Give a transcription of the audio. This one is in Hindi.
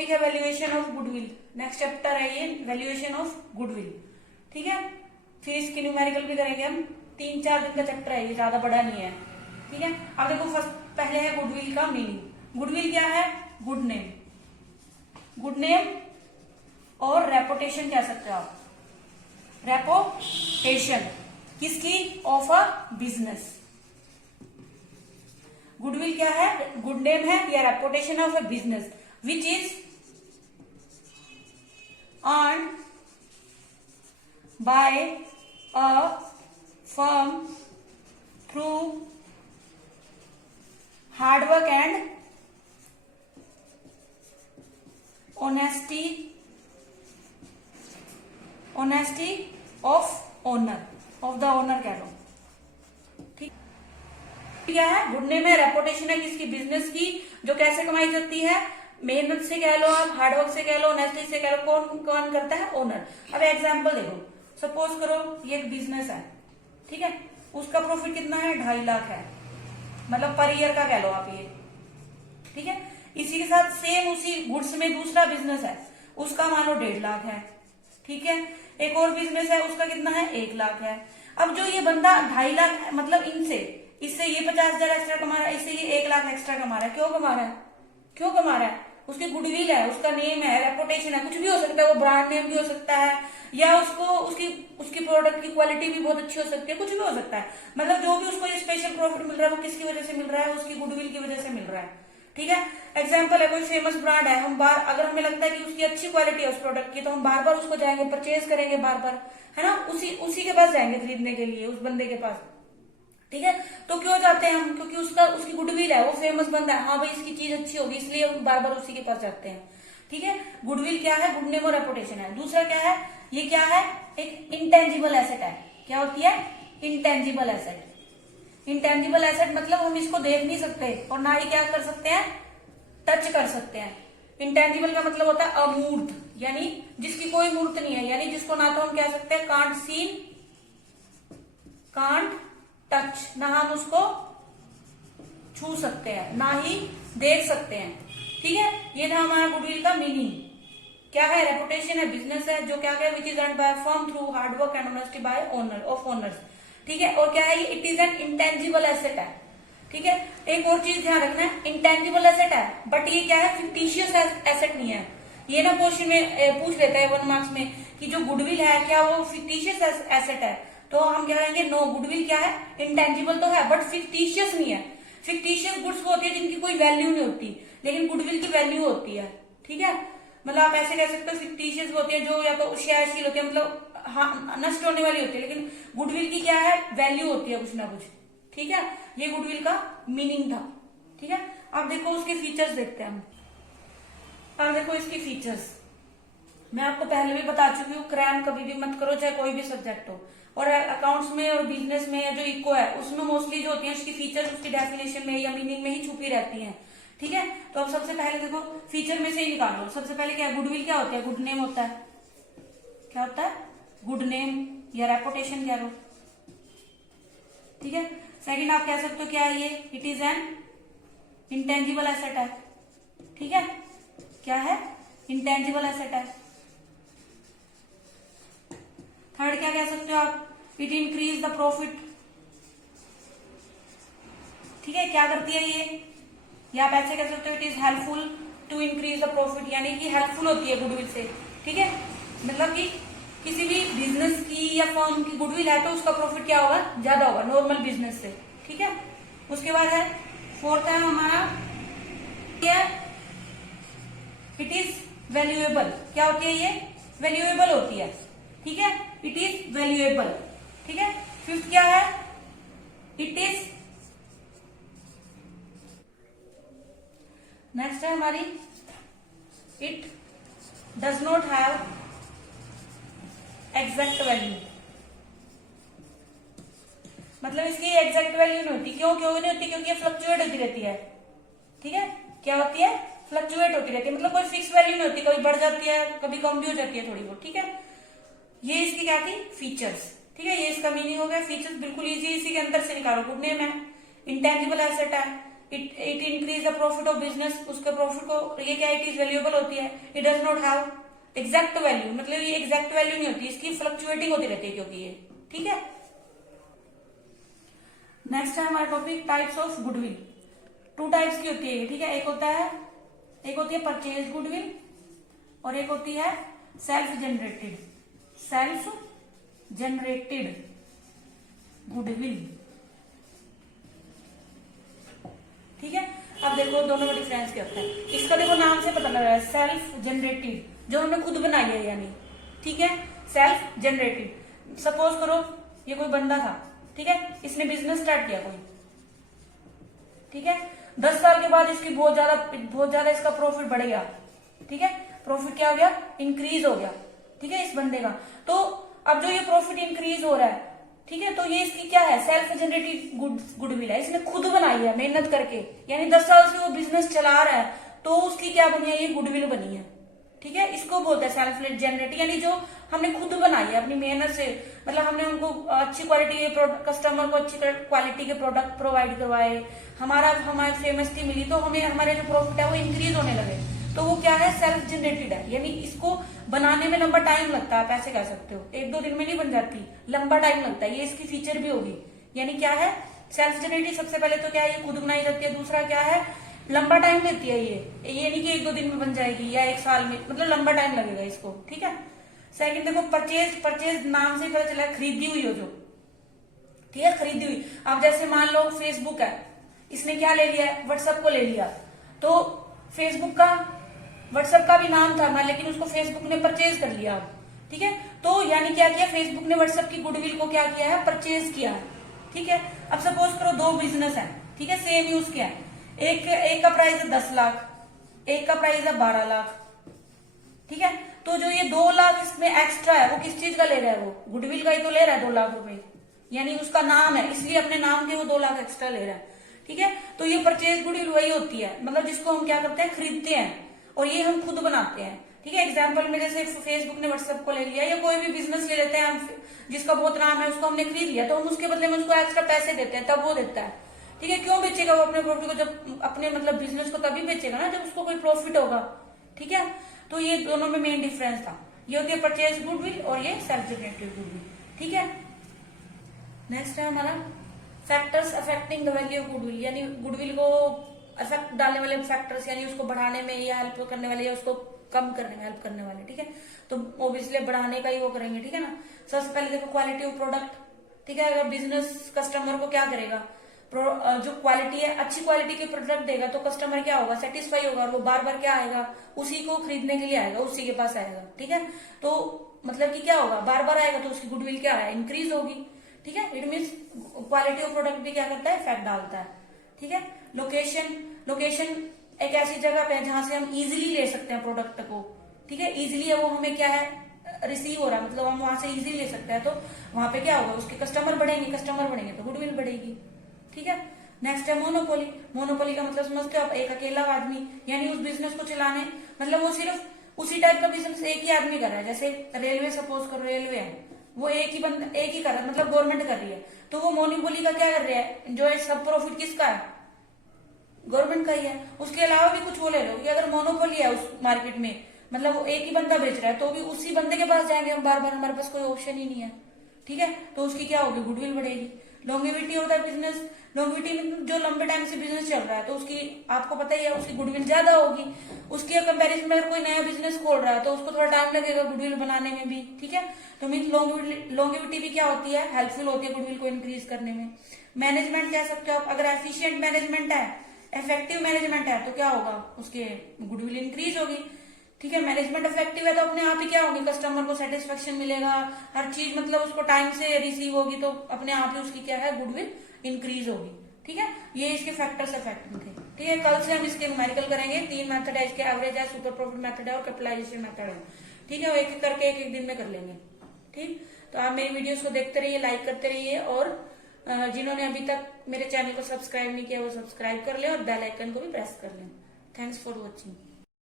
टॉपिक है valuation of goodwill. Next chapter है ये वैल्यूएशन ऑफ गुडविल। ठीक है, फिर इसकी न्यूमेरिकल भी करेंगे हम। 3-4 दिन का चैप्टर है ये, ज्यादा बड़ा नहीं है। ठीक है, अब देखो फर्स्ट पहले है गुडविल का मीनिंग। गुडविल क्या है? गुड नेम, गुड नेम और रेपुटेशन कह सकते हो आप। रेपुटेशन किसकी? Of a business. गुडविल क्या है? गुड नेम है या reputation of a business which is earn by a firm through hard work and honesty of owner, of the owner कह लो। ठीक, क्या है? गुड नेम है, रेपुटेशन है किसकी? बिजनेस की, जो कैसे कमाई जाती है? मेहनत से कह लो आप, हार्डवर्क से कह लो, ऑनेस्टी से कह लो। कौन कौन करता है? ओनर। अब एग्जांपल देखो, सपोज करो ये एक बिजनेस है, ठीक है, उसका प्रॉफिट कितना है? 2.5 लाख है, मतलब पर ईयर का कह लो आप ये। ठीक है, इसी के साथ सेम उसी गुड्स में दूसरा बिजनेस है, उसका मानो 1.5 लाख है। ठीक है, एक और बिजनेस है, उसका कितना है? 1 लाख है। अब जो ये बंदा 2.5 लाख, मतलब इससे ये 50,000 एक्स्ट्रा कमा रहा है, इससे ये 1 लाख एक्स्ट्रा कमा रहा है। क्यों कमा रहा है? क्यों कमा रहा है? उसकी गुडविल है, उसका नेम है, रेपुटेशन है, कुछ भी हो सकता है, वो ब्रांड नेम भी हो सकता है, या उसकी प्रोडक्ट की क्वालिटी भी बहुत अच्छी हो सकती है, कुछ भी हो सकता है। मतलब जो भी उसको ये स्पेशल प्रॉफिट मिल रहा है वो किसकी वजह से मिल रहा है? उसकी गुडविल की वजह से मिल रहा है। ठीक है, एग्जाम्पल है, कोई फेमस ब्रांड है, हम अगर हमें लगता है कि उसकी अच्छी क्वालिटी है उस प्रोडक्ट की, तो हम बार बार उसको जाएंगे, परचेज करेंगे बार बार, है ना, उसी के पास जाएंगे खरीदने के लिए, उस बंदे के पास। ठीक है, तो क्यों जाते हैं हम? क्योंकि उसकी गुडविल है, वो फेमस बंदा है, हाँ भाई इसकी चीज अच्छी होगी, इसलिए हम बार बार उसी के पास जाते हैं। ठीक है, गुडविल क्या है? गुड नेम और रेपुटेशन है। दूसरा क्या है? ये क्या है? एक इंटेंजिबल एसेट है। क्या होती है? Intangible asset. इंटेंजिबल एसेट मतलब हम इसको देख नहीं सकते और ना ही क्या कर सकते हैं? टच कर सकते हैं। इंटेंजिबल का मतलब होता है अमूर्त, यानी जिसकी कोई मूर्त नहीं है, यानी जिसको ना तो हम कह सकते हैं कांट सीन, कांट टच, ना हम उसको छू सकते हैं ना ही देख सकते हैं। ठीक है, ये था हमारा गुडविल का मीनिंग। क्या है? रेपुटेशन है, बिजनेस है, जो क्या है? Which is earned by firm through hard work and honesty bye owner of owners. ठीक है, और क्या है? It is an intangible asset है। ठीक है, एक और चीज ध्यान रखना है, इंटेंजिबल एसेट है बट ये क्या है? फिक्टिशियस एसेट नहीं है। ये ना क्वेश्चन में पूछ लेता है 1 मार्क्स में कि जो गुडविल है क्या वो फिक्टिशियस एसेट है? तो हम क्या कहेंगे? नो, गुडविल क्या है? इंटेंजिबल तो है बट फिक्टिशियस नहीं है। फिक्टिशियस गुड्स होती है जिनकी कोई वैल्यू नहीं होती, लेकिन गुडविल की वैल्यू होती है। ठीक है, मतलब आप ऐसे कह सकते हो फिक्टिशियस होती है जो या तो क्षयशील होती है, मतलब हाँ नष्ट होने वाली होती है, लेकिन गुडविल की क्या है? वैल्यू होती है कुछ ना कुछ। ठीक है, ये गुडविल का मीनिंग था। ठीक है, अब देखो उसके फीचर्स देखते हैं हम। अब देखो इसके फीचर्स, मैं आपको पहले भी बता चुकी हूँ, क्रैम कभी भी मत करो चाहे कोई भी सब्जेक्ट हो। और अकाउंट्स में और बिजनेस में जो इको है उसमें मोस्टली जो होती है उसकी फीचर्स उसकी डेफिनेशन में या मीनिंग में ही छुपी रहती हैं। ठीक है, तो अब सबसे पहले देखो फीचर में से ही निकालो। सबसे पहले क्या है? गुडविल क्या होता है? गुड नेम होता है। क्या होता है? गुड नेम या रेपुटेशन कह लो। ठीक है, सेकंड आप कह सकते हो क्या है ये? It is an intangible asset है। ठीक है, क्या है? इंटेंजिबल एसेट है। थर्ड क्या कह सकते हो आप? It increase the profit. ठीक है, क्या करती है ये? या आप ऐसे कह सकते हो it is helpful to increase the profit, यानी कि हेल्पफुल होती है गुडविल से। ठीक है, मतलब कि किसी भी बिजनेस की या फर्म की गुडविल है तो उसका प्रॉफिट क्या होगा? ज्यादा होगा नॉर्मल बिजनेस से। ठीक है, उसके बाद है फोर्थ है हमारा क्या? It is valuable. क्या होती है ये? वैल्यूएबल होती है। ठीक है, इट इज वैल्यूएबल। ठीक है, फिफ्थ क्या है? इट इज, नेक्स्ट है हमारी it does not have exact value. मतलब इसकी एग्जैक्ट वैल्यू नहीं होती। क्यों नहीं होती? क्योंकि ये फ्लक्चुएट होती रहती है। ठीक है, क्या होती है? फ्लक्चुएट होती रहती है, मतलब कोई फिक्स वैल्यू नहीं होती, कभी बढ़ जाती है कभी कम भी हो जाती है थोड़ी बहुत। ठीक है, ये इसकी क्या थी? फीचर्स। ठीक है, ये इसका मीनिंग हो गया। फीचर्स बिल्कुल इजी, इसी के अंदर से निकालो। गुड नेम है, इंटेंजिबल एसेट है, it increase the profit of business, उसके प्रॉफिट को, ये क्या, इट इज वैल्यूएबल होती है। It does not have exact value, मतलब ये एग्जैक्ट वैल्यू नहीं होती, इसकी फ्लक्चुएटिंग होती रहती है क्योंकि ये, ठीक है। नेक्स्ट है हमारा topic types of goodwill. 2 types की होती है, ठीक है। एक होती है परचेज गुडविल और एक होती है सेल्फ जनरेटेड गुडविल, ठीक है। अब देखो दोनों में डिफरेंस क्या होता है। इसका देखो नाम से पता लग रहा है, सेल्फ जनरेटेड, जो हमने खुद बनाई है यानी, ठीक है, सेल्फ जनरेटेड। सपोज करो ये कोई बंदा था, ठीक है, इसने बिजनेस स्टार्ट किया कोई, ठीक है, 10 साल के बाद इसकी बहुत ज्यादा इसका प्रॉफिट बढ़ गया, ठीक है, प्रॉफिट क्या हो गया, इंक्रीज हो गया, ठीक है, इस बंदे का। तो अब जो ये प्रॉफिट इंक्रीज हो रहा है, ठीक है, तो ये इसकी क्या है, सेल्फ जनरेटेड गुडविल है, इसने खुद बनाई है मेहनत करके, यानी 10 साल से वो बिजनेस चला रहा है, तो उसकी क्या बनी है, ये गुडविल बनी है, ठीक है। इसको बोलते हैं सेल्फ जनरेटेड, यानी जो हमने खुद बनाई है अपनी मेहनत से, मतलब हमने उनको अच्छी क्वालिटी के प्रोडक्ट, कस्टमर को अच्छी क्वालिटी के प्रोडक्ट प्रोवाइड करवाए, हमारी फेमसिटी मिली, तो हमें हमारे जो प्रॉफिट है वो इंक्रीज होने लगे, तो वो क्या है, सेल्फ जनरेटेड है। यानी इसको बनाने में लंबा टाइम लगता है, आप ऐसे कह सकते हो, 1-2 दिन में नहीं बन जाती, लंबा टाइम लगता है, ये इसकी फीचर भी होगी। यानी क्या है, सेल्फ जनरेटेड, सबसे पहले तो क्या है, ये खुद बनाई जाती है, दूसरा क्या है, लंबा टाइम लेती है ये नहीं कि 1-2 दिन में बन जाएगी या 1 साल में, मतलब लंबा टाइम लगेगा इसको, ठीक है। सेकंड देखो परचेज नाम से पता चला, खरीदी हुई हो जो, ठीक है, खरीदी हुई। अब जैसे मान लो फेसबुक है, इसने क्या ले लिया है, व्हाट्सएप को ले लिया, तो फेसबुक का, व्हाट्सएप का भी नाम था ना, लेकिन उसको फेसबुक ने परचेज कर लिया, ठीक है। तो यानी क्या किया, फेसबुक ने व्हाट्सएप की गुडविल को क्या किया है, परचेज किया है, ठीक है। अब सपोज करो 2 बिजनेस है, ठीक है, सेम यूज किया है, एक का प्राइस है 10 लाख, एक का प्राइस है 12 लाख, ठीक है। तो जो ये 2 लाख इसमें एक्स्ट्रा है, वो किस चीज का ले रहा है, वो गुडविल का ही तो ले रहा है, 2 लाख रुपए, यानी उसका नाम है, इसलिए अपने नाम के वो 2 लाख एक्स्ट्रा ले रहा है, ठीक है। तो ये परचेज गुडविल वही होती है, मतलब जिसको हम क्या करते हैं, खरीदते हैं, और ये हम खुद बनाते हैं, ठीक है। एग्जाम्पल में जैसे फेसबुक ने व्हाट्सएप को ले लिया, या कोई भी बिजनेस ले लेते हैं हम, जिसका बहुत नाम है, उसको हमने खरीद लिया, तो हम उसके बदले में उसको एक्स्ट्रा पैसे देते हैं, तब वो देता है, ठीक है। क्यों बेचेगा वो अपने प्रॉफिट को, जब अपने मतलब बिजनेस को तभी बेचेगा ना जब उसको कोई प्रॉफिट होगा, ठीक है। तो ये दोनों में मेन डिफरेंस था, ये होती है परचेज गुडविल और ये सेल्फ जनरेटेड गुडविल, ठीक है। नेक्स्ट है हमारा factors affecting the value of goodwill, यानी गुडविल को इफेक्ट डालने वाले फैक्टर्स, यानी उसको बढ़ाने में या हेल्प करने वाले या उसको कम करने में हेल्प करने वाले, ठीक है। तो ऑब्वियसली बढ़ाने का ही वो करेंगे, ठीक है ना। सबसे पहले देखो क्वालिटी ऑफ प्रोडक्ट, ठीक है। अगर बिजनेस कस्टमर को क्या करेगा, जो क्वालिटी है, अच्छी क्वालिटी के प्रोडक्ट देगा, तो कस्टमर क्या होगा, सेटिस्फाई होगा, और वो बार बार क्या आएगा, उसी को खरीदने के लिए आएगा, उसी के पास आएगा, ठीक है। तो मतलब कि क्या होगा, बार बार आएगा, तो उसकी गुडविल क्या है, इंक्रीज होगी, ठीक है। It means quality of product भी क्या करता है, इफेक्ट डालता है, ठीक है। लोकेशन एक ऐसी जगह पे है जहां से हम इजीली ले सकते हैं प्रोडक्ट को, ठीक है, इजीली वो हमें क्या है, रिसीव हो रहा है, मतलब हम वहां से इजीली ले सकते हैं, तो वहां पे क्या होगा, उसके कस्टमर बढ़ेंगे तो गुडविल बढ़ेगी, ठीक है। नेक्स्ट है मोनोपोली का मतलब समझते हो आप, एक अकेला आदमी, यानी उस बिजनेस को चलाने, मतलब वो सिर्फ उसी टाइप का बिजनेस एक ही आदमी कर रहा है। जैसे रेलवे, सपोज करो रेलवे है, वो एक ही कर रहा है, मतलब गवर्नमेंट कर रही है, तो वो मोनोपोली का क्या कर रहा है, जो है सब प्रॉफिट किसका है, गवर्नमेंट का ही है। उसके अलावा भी कुछ वो ले लो कि अगर मोनोपोली है उस मार्केट में, मतलब वो एक ही बंदा बेच रहा है, तो भी उसी बंदे के पास जाएंगे हम बार बार, हमारे पास कोई ऑप्शन ही नहीं है, ठीक है। तो उसकी क्या होगी, गुडविल बढ़ेगी। लॉन्गेविटी होता है बिजनेस, लॉन्गेविटी में जो लंबे टाइम से बिजनेस चल रहा है, तो उसकी आपको पता ही है, उसकी गुडविल ज्यादा होगी। उसके कंपैरिजन में अगर कोई नया बिजनेस खोल रहा है, तो उसको थोड़ा टाइम लगेगा गुडविल बनाने में भी, ठीक है। तो मीन लॉन्गेविटी भी क्या होती है, हेल्पफुल होती है गुडविल को इंक्रीज करने में। मैनेजमेंट कह सकते हो आप, अगर एफिशिएंट मैनेजमेंट है, इफेक्टिव मैनेजमेंट है, तो क्या होगा, उसके गुडविल इंक्रीज होगी, ठीक है। मैनेजमेंट इफेक्टिव है तो अपने आप ही क्या होगी, कस्टमर को सेटिस्फेक्शन मिलेगा, हर चीज मतलब उसको टाइम से रिसीव होगी, तो अपने आप ही उसकी क्या है, गुडविल इंक्रीज होगी, ठीक है। ये इसके फैक्टर्स इफेक्टिव थे, ठीक है। कल से हम इसके न्यूमेरिकल करेंगे, 3 मेथड है इसके, एवरेज है, सुपर प्रॉफिट मेथड है और कैपिटलाइजेशन मेथड है, ठीक है। वो एक एक करके एक दिन में कर लेंगे, ठीक। तो आप मेरी वीडियोस को देखते रहिए, लाइक करते रहिए, और जिन्होंने अभी तक मेरे चैनल को सब्सक्राइब नहीं किया वो सब्सक्राइब कर ले और बेल आइकन को भी प्रेस कर लें। Thanks for watching.